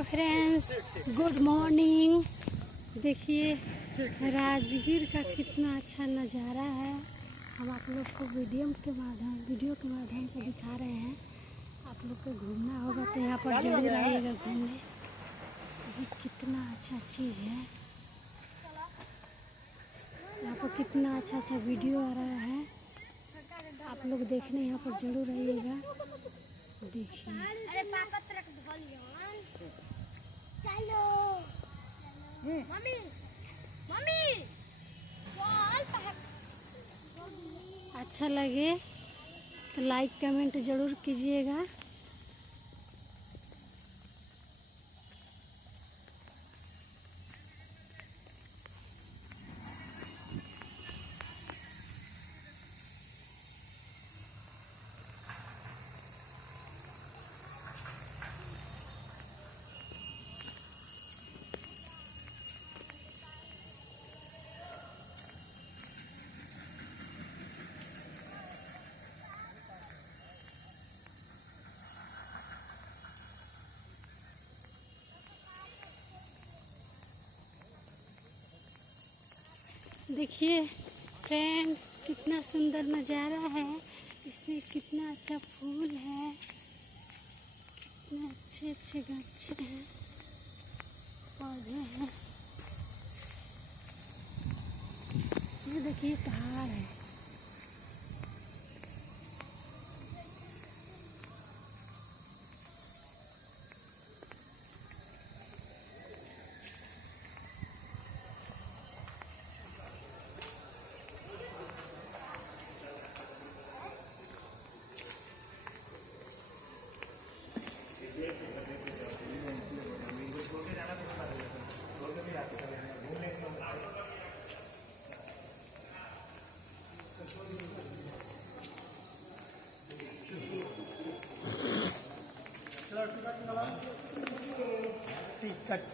Hello friends, good morning. देखिए राजगीर का कितना अच्छा नज़ारा है। हम आप लोग को वीडियो के माध्यम से दिखा रहे हैं। आप लोग को घूमना होगा तो यहाँ पर जरूर आइएगा घूमने। देखिए कितना अच्छा चीज़ है। यहाँ पर कितना अच्छा वीडियो आ रहा है। आप लोग देखने यहाँ पर जरूर आइएगा। देखिए चलो मम्मी मम्मी अच्छा लगे तो लाइक कमेंट ज़रूर कीजिएगा। देखिए फ्रेंड कितना सुंदर नज़ारा है। इसमें कितना अच्छा फूल है, कितने अच्छे अच्छे गाछे हैं, पौधे हैं। ये देखिए पहाड़ है। टिकट